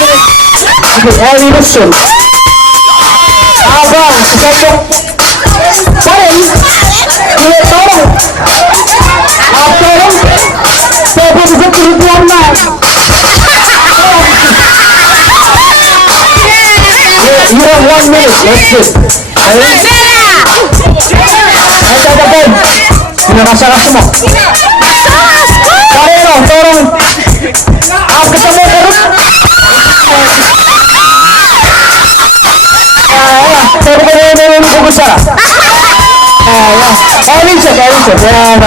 All innocent. Aba, sasok. Parang, tinatawag. After, pwede sa tinitawag na. You have 1 minute, let's go. Ito, tapon. Pinakasakas mo. Parero, torong. Ako sa mo, karot. Pero ko na kukusa. Ayun siya. Yan,